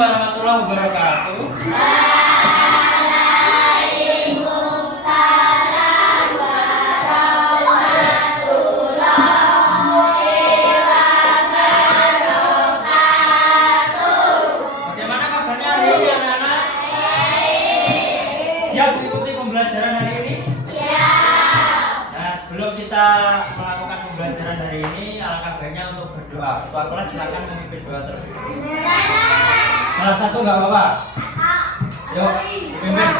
Warahmatullahi wabarakatuh. Waalaikumsalam warahmatullahi wabarakatuh. Bagaimana kabarnya hari ini anak-anak? Siap mengikuti pembelajaran hari ini? Siap. Nah, sebelum kita melakukan pembelajaran hari ini, alangkah baiknya untuk berdoa. Ketua kelas silakan memimpin doa terlebih dahulu. Salah satu nggak apa-apa. Yuk, pimpin.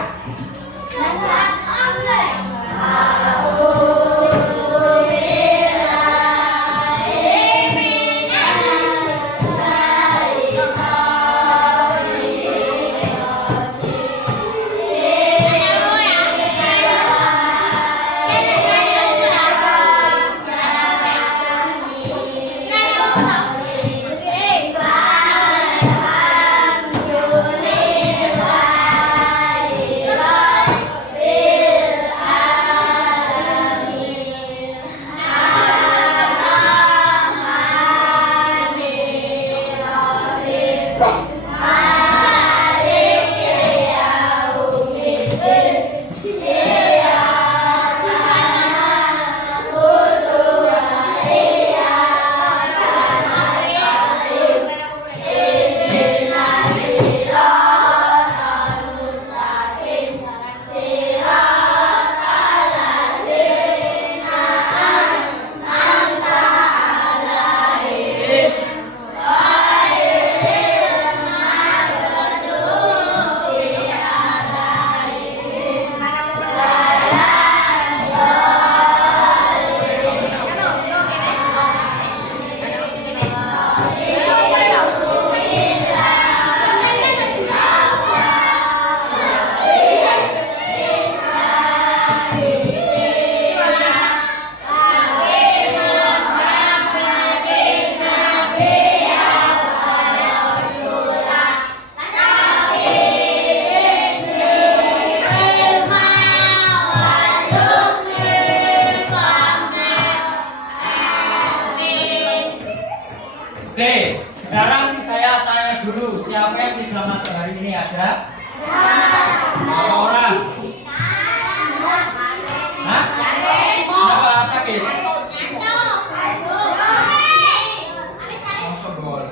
Oke, sekarang saya tanya dulu, siapa yang tidak masuk hari ini ada? Berapa orang? Hah? Kenapa sakit? Masuk gol.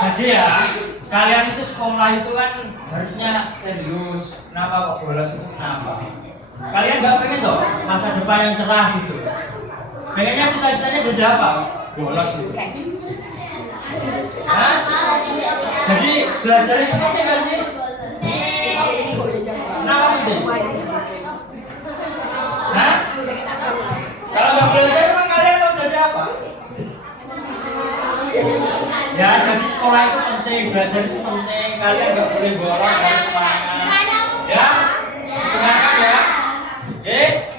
Jadi ya, kalian itu sekolah itu kan harusnya serius. Kenapa kok bolos itu kenapa? Kalian nggak pengen toh masa depan yang cerah gitu? Pengennya cita-citanya beda apa? Bolos itu. Hah? Jadi belajar itu penting nggak sih? Kenapa penting? Hah? Kalau nggak belajar emang kalian mau jadi apa? Ya, jadi sekolah itu penting, belajar itu penting. Kalian nggak boleh bolos, harus semangat. Ya, dengarkan ya. Oke?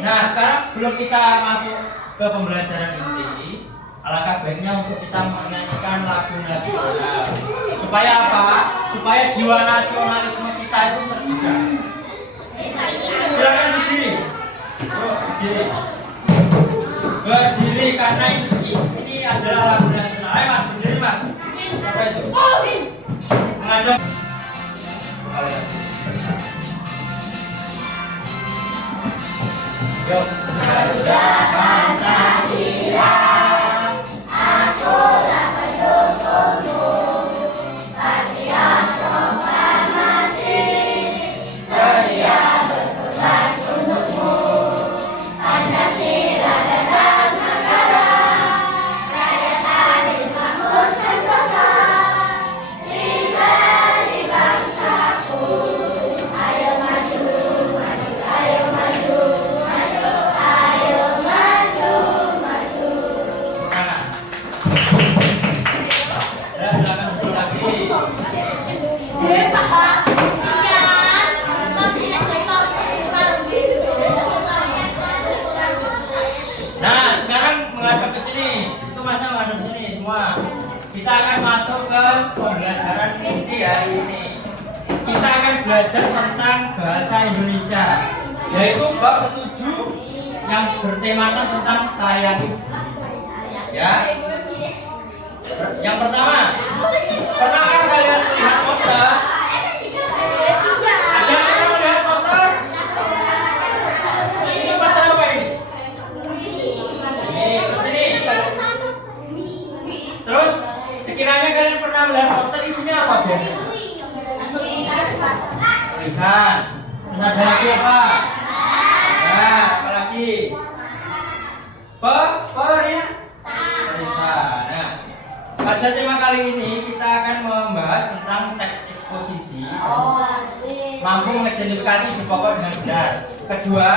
Nah, sekarang sebelum kita masuk ke pembelajaran inti, alangkah baiknya untuk kita menyanyikan lagu nasional. Supaya apa? Supaya jiwa nasionalisme kita itu terjaga. Silakan berdiri. Oh, berdiri. Berdiri karena ini adalah lagu nasional. Ayo mas, berdiri mas. Siapa itu? Mengajak. Yuk. Garuda Pancasila, akulah pendukungmu, latihan proklamasi, sedia berkorban untukmu. Pancasila dasar negara, rakyat adil makmur sentosa, diberi bangsaku. Ayo maju, maju, ayo maju. Nah, sekarang menghadap ke sini. Itu masa menghadap ke sini semua. Kita akan masuk ke pembelajaran inti hari ini. Kita akan belajar tentang bahasa Indonesia, yaitu bab ke-7 yang bertemakan tentang sayang. Ya. Yang pertama, pernahkah kalian melihat poster? Ada yang pernah melihat poster? Ini poster apa ini? Ini, terus ini. Terus, sekiranya kalian pernah melihat poster, isinya apa biasanya? Tulisan. Terus ada lagi apa? Nah, apa lagi? Perintah. Nah, pada tema kali ini kita akan membahas tentang teks eksposisi. Mampu mengidentifikasi ide pokok dengan benar. Kedua,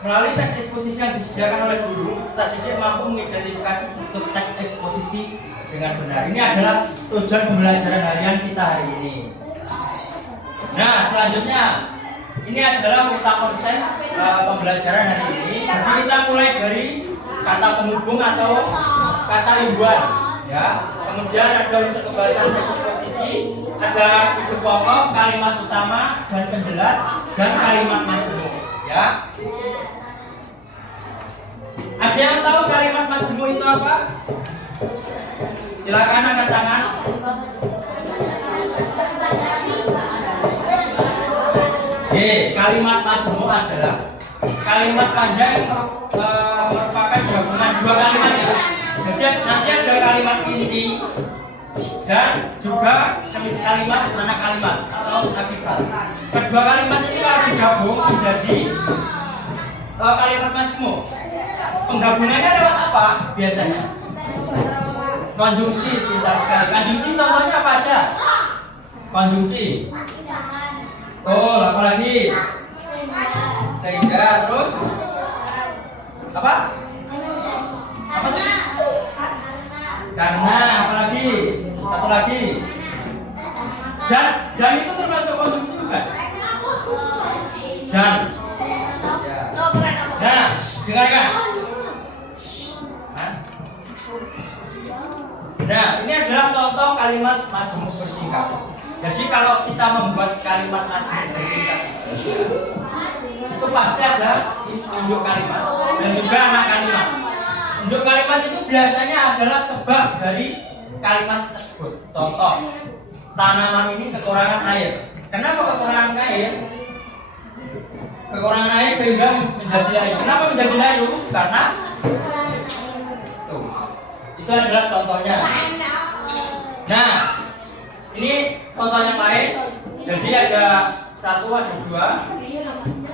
melalui teks eksposisi yang disediakan oleh guru, peserta didik mampu mengidentifikasi struktur teks eksposisi dengan benar. Ini adalah tujuan pembelajaran harian kita hari ini. Nah, selanjutnya ini adalah peta konsen pembelajaran hari ini. Jadi kita mulai dari kata penghubung atau kata imbuhan, ya. Kemudian ada untuk pembahasan teks eksposisi, ada ide pokok, kalimat utama dan penjelas, dan kalimat majemuk, ya. Ada yang tahu kalimat majemuk itu apa? Silakan angkat tangan. Kalimat majemuk adalah kalimat panjang yang merupakan gabungan dua kalimat, ya. Jadi nanti ada kalimat inti dan juga kalimat anak kalimat atau akibat. Kedua kalimat ini kalau digabung menjadi kalimat majemuk. Penggabungannya lewat apa biasanya? Konjungsi, pintar sekali. Konjungsi contohnya apa aja? Konjungsi. Oh, apa lagi? Sehingga, terus apa? Apa sih? Karena, apa lagi? Satu lagi. Dan itu termasuk konjungsi juga. Dan. Ya. Nah, dengarkan. Nah, ini adalah contoh kalimat majemuk bertingkat. Jadi kalau kita membuat kalimat majemuk bertingkat, itu pasti ada induk kalimat dan juga anak kalimat. Induk kalimat itu biasanya adalah sebab dari kalimat tersebut. Contoh, tanaman ini kekurangan air. Kenapa kekurangan air? Kekurangan air sehingga menjadi layu. Kenapa menjadi layu? Karena tuh, itu adalah contohnya. Nah, ini contoh yang lain. Jadi ada satu, ada dua.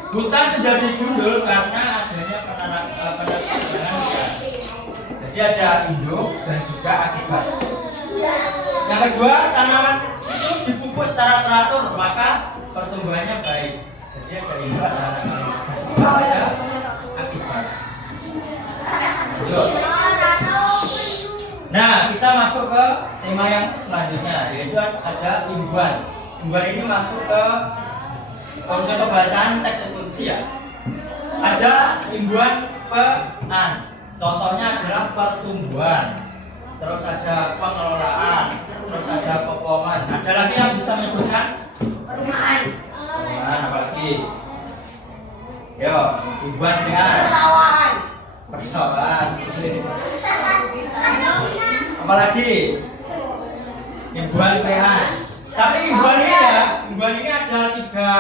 Hutan menjadi gundul karena adanya penanaman. Jadi ada induk dan juga akibat. Yang kedua, tanaman itu dipupuk secara teratur maka pertumbuhannya baik. Jadi ada induk dan ada akibat. Lanjut. Nah, kita masuk ke tema yang selanjutnya, yaitu ada imbuhan. Imbuhan ini masuk ke konsep pembahasan teks eksposisi, ya. Ada imbuhan pean. Contohnya adalah pertumbuhan. Terus ada pengelolaan, terus ada pepohonan. Ada lagi yang bisa menyebutkan? Perumahan. Perumahan, apa lagi? Yo, imbuhan pean. Persawahan. Apalagi imbuhan pean. Tapi imbuhan ini, ya, imbuhan ini ada tiga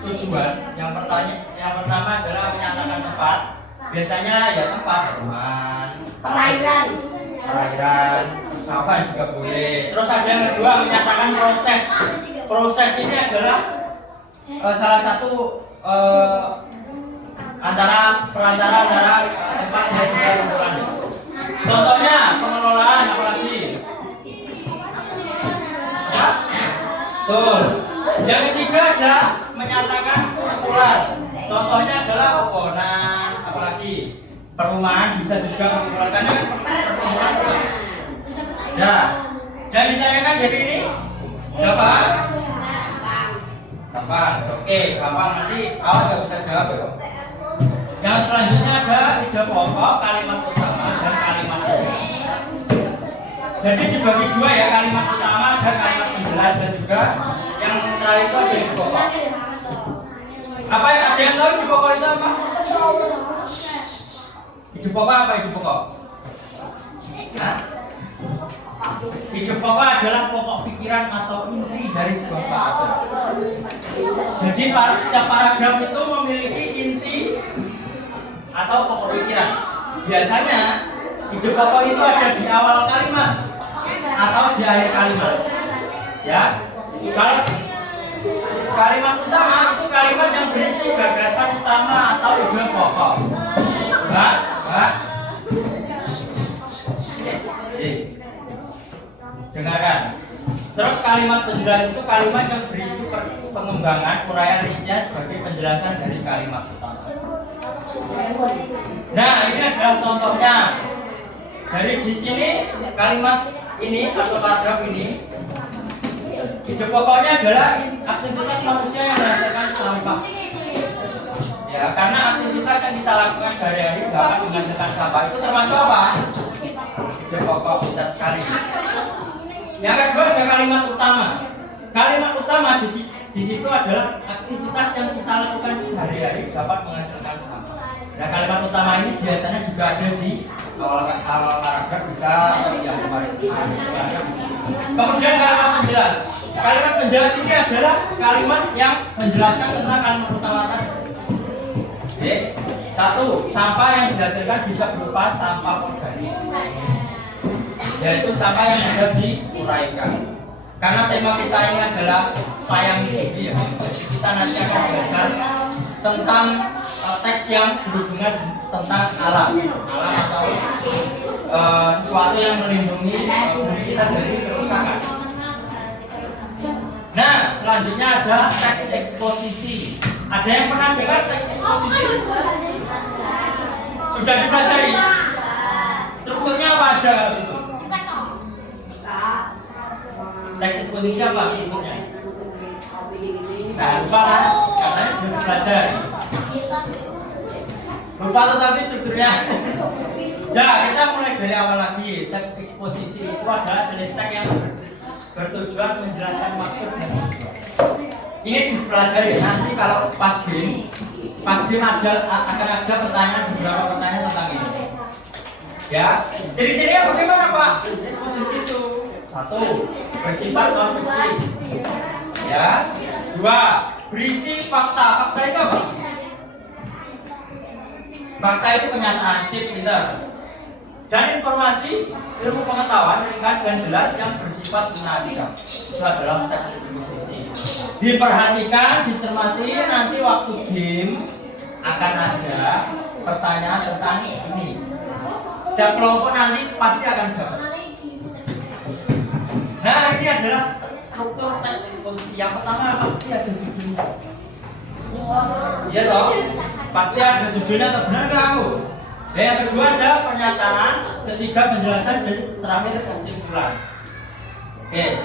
tujuan. Yang pertama adalah menyatakan tempat. Biasanya ya tempat rumah, perairan, persawahan juga boleh. Terus ada yang kedua menyatakan proses. Proses ini adalah salah satu perantara antara tempat dan juga kumpulan. Contohnya pengelolaan, apalagi? Betul. Yang ketiga ada menyatakan kumpulan. Contohnya adalah pepohonan, apalagi perumahan bisa juga kumpulan karena perkumpulan. Ya. Dan ditanyakan jadi ini berapa? Gampang. Oke, gampang, nanti awas gak bisa jawab ya. Yang selanjutnya ada ide pokok, kalimat utama dan kalimat penjelas. Jadi dibagi dua, ya, kalimat utama dan kalimat penjelas, dan juga yang terakhir itu ada ide pokok. Apa ada yang tahu ide pokok itu apa? Ide pokok apa ide pokok? Nah, Ide pokok adalah pokok pikiran atau inti dari sebuah paragraf. Jadi setiap paragraf itu memiliki inti atau pokok pikiran. Biasanya ide pokok itu ada di awal kalimat atau di akhir kalimat. Ya, kalau kalimat utama itu kalimat yang berisi gagasan utama atau ide pokok. Mbak. Dengarkan. Terus kalimat penjelas itu kalimat yang berisi pengembangan uraian rincian sebagai penjelasan dari kalimat utama. Nah, ini adalah contohnya. Dari di sini kalimat ini atau paragraf ini, ide pokoknya adalah aktivitas manusia yang menghasilkan sampah. Ya, karena aktivitas yang kita lakukan sehari-hari dapat menghasilkan sampah. Itu termasuk apa? Ide pokok kita sekali. Yang kedua ada kalimat utama. Kalimat utama di situ adalah aktivitas yang kita lakukan sehari-hari dapat menghasilkan sampah. Nah, kalimat utama ini biasanya juga ada di awal paragraf, bisa yang kemarin. Kemudian kalimat penjelas. Kalimat penjelas ini adalah kalimat yang menjelaskan tentang kalimat utama tadi. Oke. Satu, sampah yang dihasilkan bisa berupa sampah organik, yaitu sampah yang sudah diuraikan. Karena tema kita ini adalah sayang bumi, ya. Kita nanti akan belajar tentang teks yang berhubungan tentang alam atau sesuatu yang melindungi bumi kita dari kerusakan. Nah, selanjutnya ada teks eksposisi. Ada yang pernah dengar teks eksposisi? Sudah dipelajari? Strukturnya apa aja itu? Teks eksposisi apa strukturnya? Nah, lupa kan? Katanya sudah belajar. Lupa tetapi strukturnya. Ya, kita mulai dari awal lagi. Teks eksposisi itu adalah jenis teks yang bertujuan menjelaskan maksud dan tujuan. Ini dipelajari nanti kalau pas game akan ada pertanyaan, beberapa pertanyaan tentang ini. Ya, ciri-cirinya bagaimana Pak? Eksposisi itu satu, bersifat non fiksi. Ya, dua, berisi fakta. Fakta itu apa? Fakta itu kenyataan, sip, pintar. Dan informasi, ilmu pengetahuan ringkas dan jelas yang bersifat menajam. Itu adalah teks eksposisi. Diperhatikan, dicermati, nanti waktu game akan ada pertanyaan tentang ini. Setiap kelompok nanti pasti akan dapat. Nah, ini adalah struktur teks eksposisi. Yang pertama pasti ada judulnya. Iya toh? Pasti ada judulnya, atau benar nggak kamu? Dan yang kedua ada pernyataan, ketiga penjelasan, dan terakhir kesimpulan. Oke,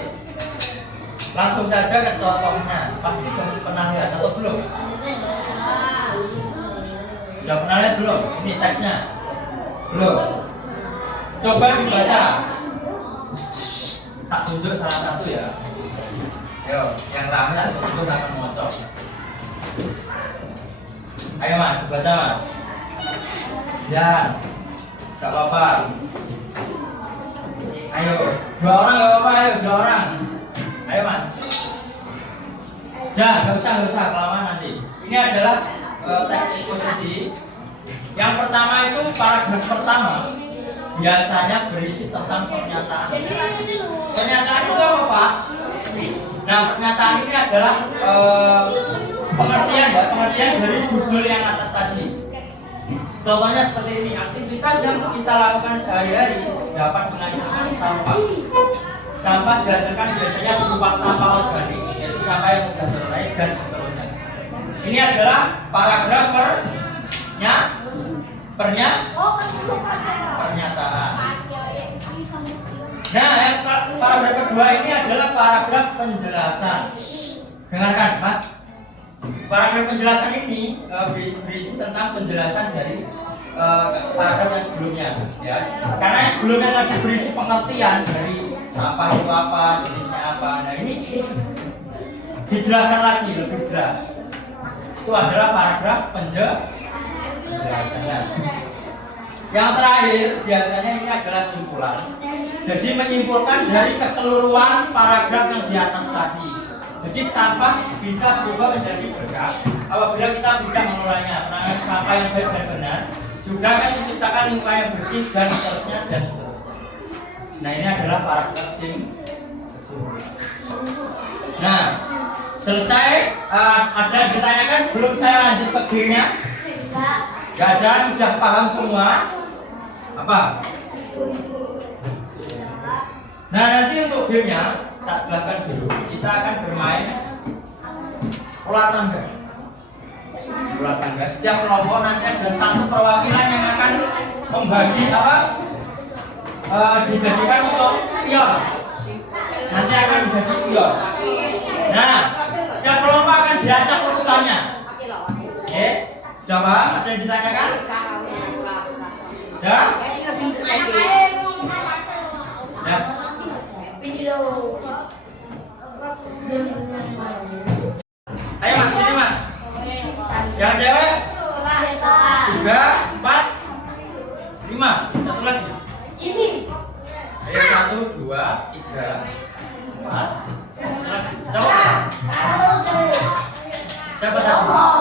langsung saja ke contohnya. Pasti pernah lihat atau belum? Sudah pernah lihat belum? Ini teksnya belum. Coba dibaca. Tak tunjuk salah satu ya. Ayo, yang ramai tak tunjuk akan mengocok. Ayo Mas, dibaca Mas. Ya, tak apa-apa. Ayo, dua orang gak apa-apa, ayo dua orang. Ayo Mas. Ya, gak usah kelamaan nanti. Ini adalah teks eksposisi. Yang pertama itu paragraf pertama biasanya berisi tentang pernyataan. Pernyataan itu apa Pak? Nah, pernyataan ini adalah pengertian dari judul yang atas tadi. Contohnya seperti ini, aktivitas yang kita lakukan sehari-hari dapat menghasilkan sampah. Sampah dihasilkan biasanya berupa sampah organik, yaitu sampah yang mudah terurai dan seterusnya. Ini adalah paragraf pernyataan. Nah, yang paragraf kedua ini adalah paragraf penjelasan. Dengarkan, Mas. Paragraf penjelasan ini berisi tentang penjelasan dari paragraf yang sebelumnya, ya. Karena yang sebelumnya tadi berisi pengertian dari sampah itu apa, jenisnya apa. Nah, ini dijelaskan lagi lebih jelas. Itu adalah paragraf penjelasannya. Yang terakhir biasanya ini adalah simpulan. Jadi menyimpulkan dari keseluruhan paragraf yang di atas tadi. Jadi sampah bisa berubah menjadi berkah apabila kita bisa mengelolanya. Penanganan sampah yang baik dan benar juga akan menciptakan lingkungan yang bersih dan seterusnya dan seterusnya. Nah ini adalah paragraf keseluruhan. Nah selesai, ada yang ditanyakan sebelum saya lanjut ke G-nya? Gak ada, sudah paham semua? Apa? Nah nanti untuk G-nya tak jelaskan dulu. Kita akan bermain bola tangga. Bola tangga. Setiap kelompok nanti ada satu perwakilan yang akan membagi dijadikan untuk pion. Nanti akan menjadi pion. Nah, setiap kelompok akan diacak urutannya. Oke, sudah paham? Ada yang ditanyakan? Ya? Ya. Ayo mas, sini mas. Yang cewek? 3, 4, 5. Satu lagi. Ayo 1, 2, 3, 4. Cowok. Siapa tadi? Cowok.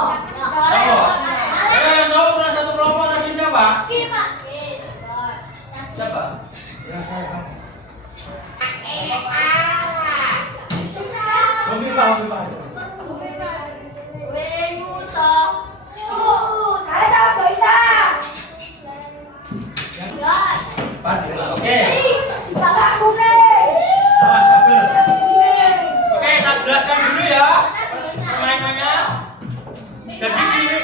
Yang cowok pernah satu kelompok tadi siapa? Siapa? Yang saya kan. Bumi Pak. Oke. Oke, tak jelaskan dulu ya permainannya. Jadi gini.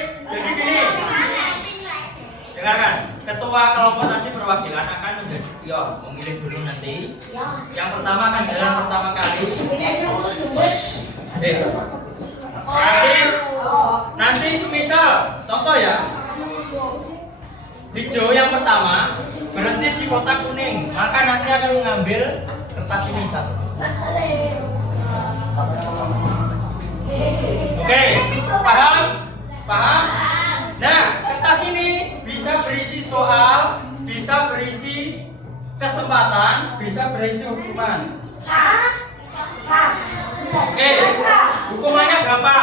Dengarkan, ketua kelompok nanti perwakilan akan menjadi pion, memilih dulu nanti. Yang pertama akan jalan pertama kali. Nanti semisal contoh ya. Hijau yang pertama berhenti di kotak kuning, maka nanti akan mengambil kertas ini satu. Oke, paham? Paham? Nah, kertas ini bisa berisi soal, bisa berisi kesempatan, bisa berisi hukuman. Oke, hukumannya berapa?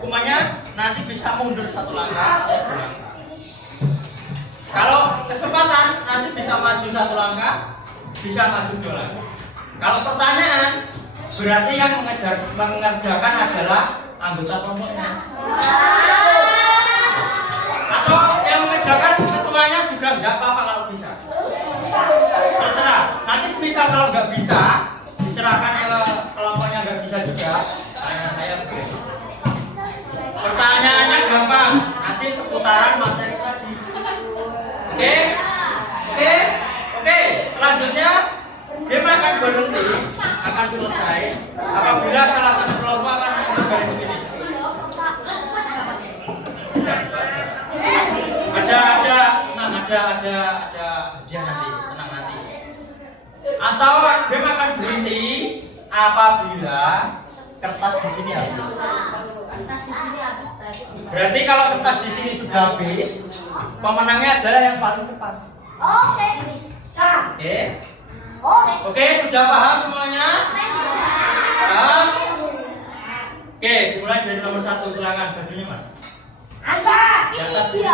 Hukumannya nanti bisa mundur 1 langkah, 2 langkah. Kalau kesempatan nanti bisa maju 1 langkah, bisa maju 2 langkah. Kalau pertanyaan berarti yang mengerjakan adalah anggota kelompoknya. Atau yang mengerjakan ketuanya juga nggak apa-apa kalau bisa. Terserah. Nanti semisal kalau nggak bisa, diserahkan ke kelompoknya nggak bisa juga. Tanya saya begitu. Pertanyaannya gampang. Nanti seputaran materi tadi. Oke. Selanjutnya game akan berhenti, akan selesai apabila salah satu kelompok akan mengambil garis finish. Ada hadiah nanti, tenang nanti. Atau game akan berhenti apabila kertas di sini habis. Berarti kalau kertas di sini sudah habis, pemenangnya adalah yang paling cepat. Oke, sudah paham semuanya? Paham? Oke, dimulai dari nomor 1, silakan. Bajunya mana? Di atas sini.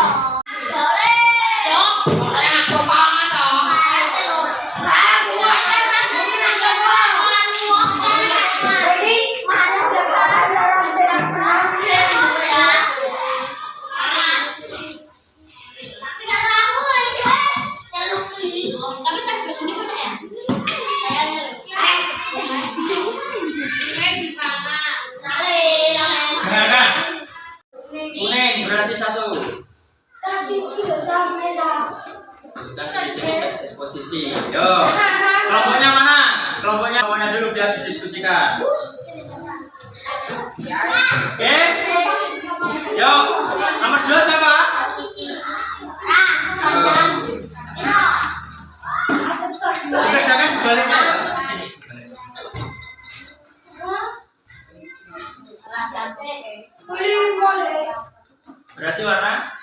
Kuning berarti 1. Kita sedikit eksposisi. Yo, kelompoknya mana? Kelompoknya dulu biar didiskusikan. Oke. Yo, nomor 2 siapa? Kerjakan baliknya ya. Berarti warna?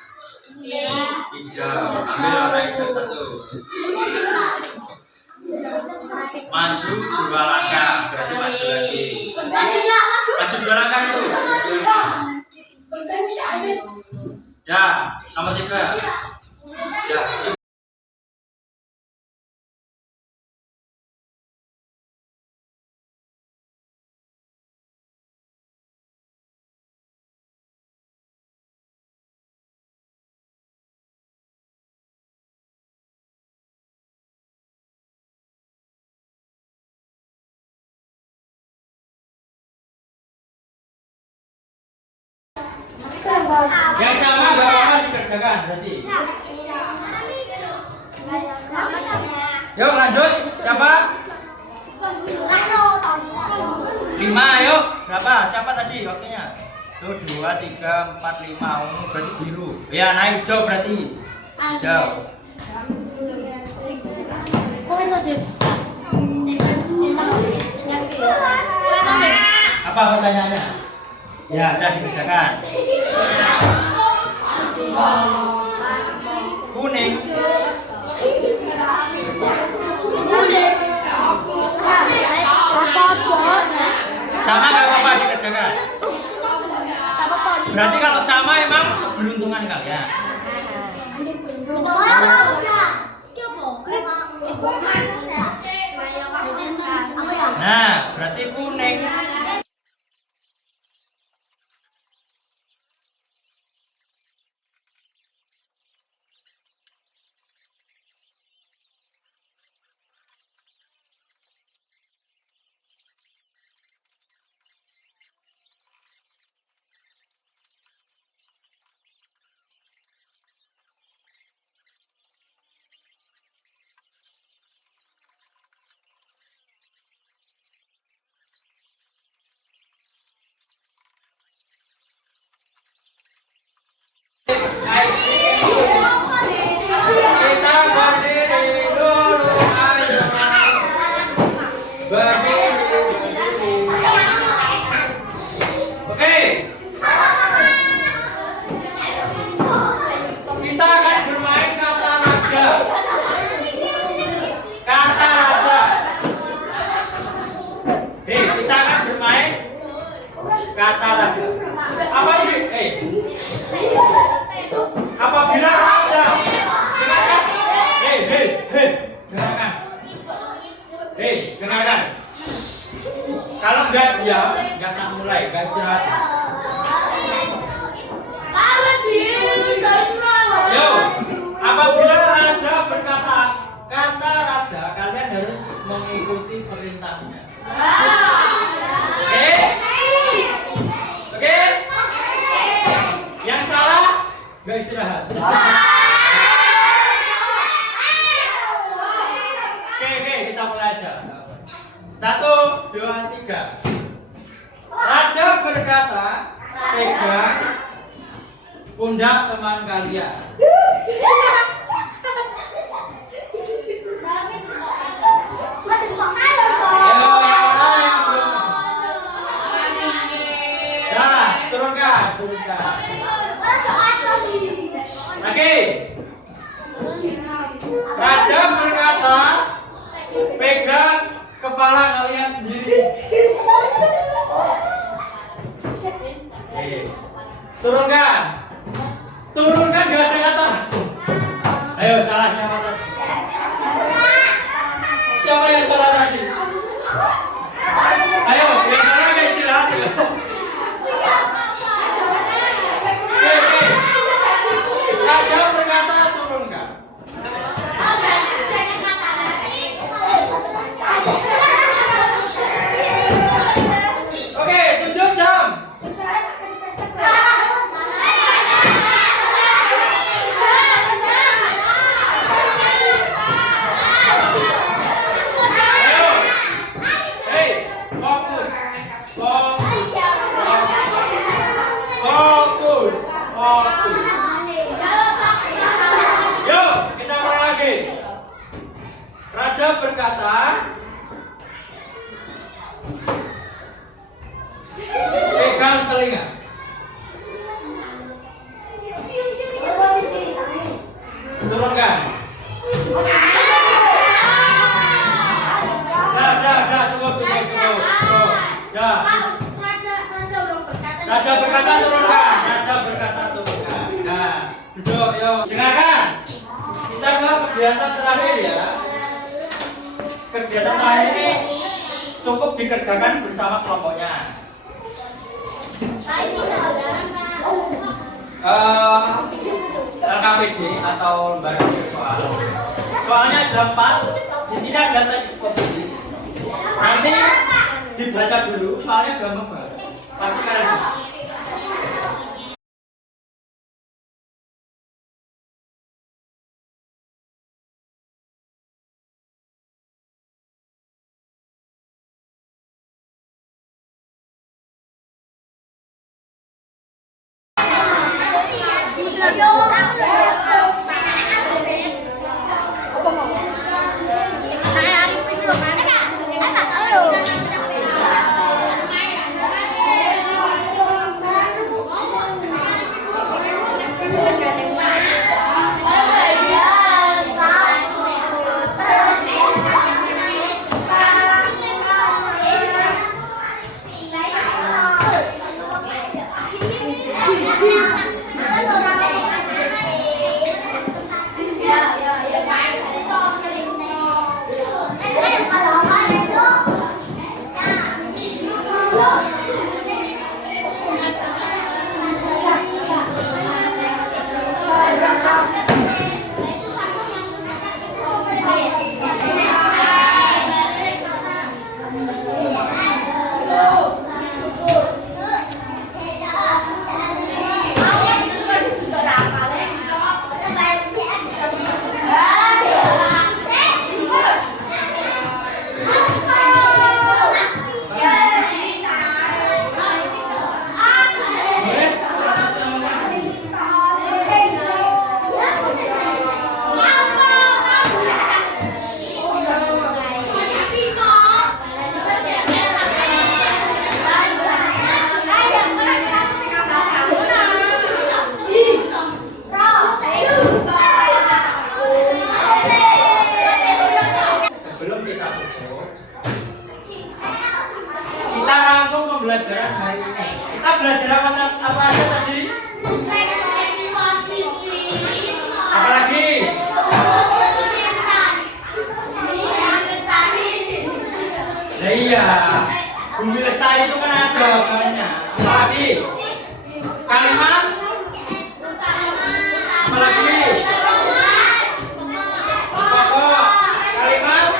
Maju 2 langkah, berarti maju lagi. Maju 2 langkah itu. Ya, nomor 3. Ya. Yang sama gak apa-apa dikerjakan berarti. Yuk lanjut, siapa? 5, yuk. Berapa? Siapa tadi waktunya? Tuh 2, 3, 4, 5. Berarti biru. Ya, nah hijau berarti. Hijau. Apa pertanyaannya? Ya, sudah dikerjakan. Kuning. Sama nggak apa-apa dikerjakan. Berarti kalau sama emang keberuntungan kalian. Nah, berarti kuning. Kita berdiri dulu, ayo. Oke. Kita akan bermain kata raja. Kata raja. Kita akan bermain kata raja. Apa ini? Apabila raja, dengarkan. Kalau enggak diam, enggak tak mulai, enggak istirahat. Yo, apabila raja berkata kata raja, kalian harus mengikuti perintahnya. Oke? Oke? Yang salah enggak istirahat. Oke, kita mulai aja. 1, 2, 3. Raja berkata, pegang pundak teman kalian. Nah, turunkan. Oke. Raja berkata, pegang kepala kalian sendiri. Turunkan. Turunkan, gak ada kata. Ayo, salah siapa tadi? Siapa yang salah tadi? Ayo, yang salah gak istirahat ya? Oke. Raja berkata, turunkan. Oke, tunjuk jam. Ayo. Hei, fokus. Fokus. Yuk, kita mulai lagi. Raja berkata, pegang telinga. Turunkan. berkata turunkan. Raja berkata turunkan. Nah, duduk yuk. Silakan. Kita ke kegiatan terakhir ya. Kegiatan terakhir ini cukup dikerjakan bersama kelompoknya. LKPD atau lembaga soal. Soalnya ada 4. Di sini ada teks posisi. Nanti dibaca dulu, soalnya gampang banget. Pasti kalian. Sebelum kita tutup, kita rangkum pembelajaran hari ini. Kita belajar apa aja tadi? Apalagi? Nah, iya, bumi lestari itu kan ada banyak. Apalagi? Kalimat? Apalagi? Pokok kalimat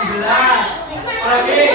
11. Apalagi?